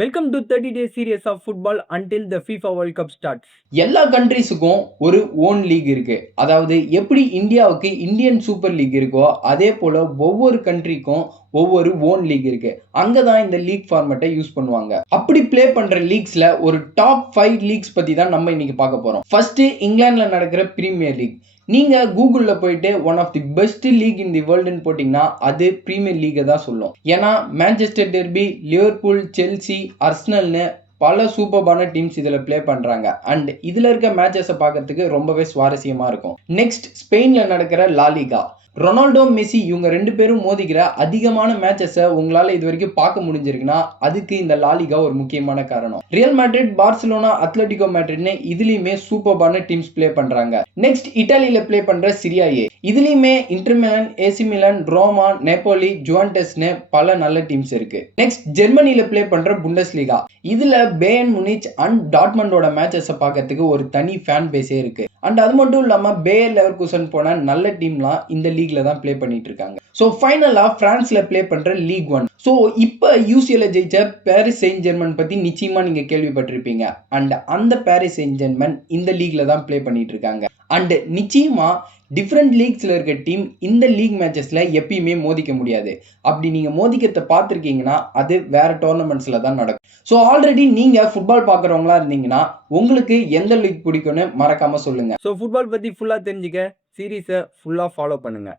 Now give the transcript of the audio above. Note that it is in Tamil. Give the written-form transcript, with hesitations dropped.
Welcome to 30-day series of football until the FIFA World Cup starts. எல்லா கண்ட்ரீஸுக்கும் ஒரு ஓன் லீக் இருக்கு. அதாவது எப்படி இந்தியாவுக்கு இந்தியன் சூப்பர் லீக் இருக்கோ அதே போல ஒவ்வொரு கண்ட்ரிக்கும் ஒவ்வொரு ஓன் லீக் இருக்கு. அங்கதான் இந்த லீக் ஃபார்மேட்டை யூஸ் பண்ணுவாங்க. அப்படி பிளே பண்ற லீக்ஸ்ல ஒரு டாப் 5 லீக்ஸ் பத்தி தான் நம்ம இன்னைக்கு பார்க்க போறோம். ஃபர்ஸ்ட் இங்கிலாந்துல நடக்கிற பிரீமியர் லீக். நீங்க கூகுள்ல போயிட்டு one of the best league in the வேர்ல்டுன்னு போட்டீங்கன்னா அது பிரீமியர் லீகை தான் சொல்லும். ஏன்னா மான்செஸ்டர் டெர்பி, லிவர்பூல், செல்சி, அர்சனல்னு பல சூப்பர்பான டீம்ஸ் இதுல பிளே பண்றாங்க. அண்ட் இதுல இருக்க மேட்சஸை பார்க்கறதுக்கு ரொம்பவே சுவாரஸ்யமா இருக்கும். நெக்ஸ்ட் ஸ்பெயின்ல நடக்கிற லாலிகா. ரொனால்டோ, மெஸ்ஸி இவங்க 2 பேரும் மோதிக்கிற அதிகமான மேட்சஸை உங்களால இது வரைக்கும் பார்க்க முடிஞ்சிருக்குன்னா அதுக்கு இந்த லாலிகா ஒரு முக்கியமான காரணம். ரியல் மேட்ரிட், பார்சிலோனா, அத்லெட்டிகோ மேட்ரிட்னு இதுலயுமே சூப்பர்பான டீம்ஸ் பிளே பண்றாங்க. நெக்ஸ்ட் இட்டாலியில பிளே பண்ற சிரியா ஏ. இதுலயுமே Inter Milan, AC Milan, Roma, Napoli, ஜுவன்டஸ்னு பல நல்ல டீம்ஸ் இருக்கு. நெக்ஸ்ட் ஜெர்மனியில பிளே பண்ற புண்டஸ்லீகா. இதுல பேயர்ன் முனிச் அண்ட் டாட்மண்டோட மேட்சஸை பார்க்கறதுக்கு ஒரு தனி ஃபேன் பேஸே இருக்கு. அண்ட் அது மட்டும் இல்லாம பேயர் லெவர்குசன் போன நல்ல டீம்லாம் இந்த லீக்ல தான் பிளே பண்ணிட்டு இருக்காங்க. சோ ஃபைனலா பிரான்ஸ்ல பிளே பண்ற லீக் 1. சோ இப்ப யூசிஎல்ல ஜெயிச்ச பாரிஸ் செயின்ட் ஜெர்மன் பத்தி நிச்சயமா நீங்க கேள்விப்பட்டிருப்பீங்க. அண்ட் அந்த பாரிஸ் செயின்ட் ஜெர்மன் இந்த லீக்ல தான் பிளே பண்ணிட்டு இருக்காங்க. அண்ட் நிச்சயமா டிஃப்ரெண்ட் லீக்ஸ்ல இருக்க டீம் இந்த லீக் மேட்சஸ்ல எப்பயுமே மோதிக்க முடியாது. அப்படி நீங்க மோதிக்கத்தை பார்த்துருக்கீங்கன்னா அது வேற டோர்னமெண்ட்ஸ்ல தான் நடக்கும். ஸோ ஆல்ரெடி நீங்க ஃபுட்பால் பார்க்குறவங்களா இருந்தீங்கன்னா உங்களுக்கு எந்த லீக் பிடிக்கும்னு மறக்காம சொல்லுங்க. ஸோ ஃபுட்பால் பற்றி ஃபுல்லாக தெரிஞ்சுக்க சீரீஸை ஃபுல்லாக ஃபாலோ பண்ணுங்கள்.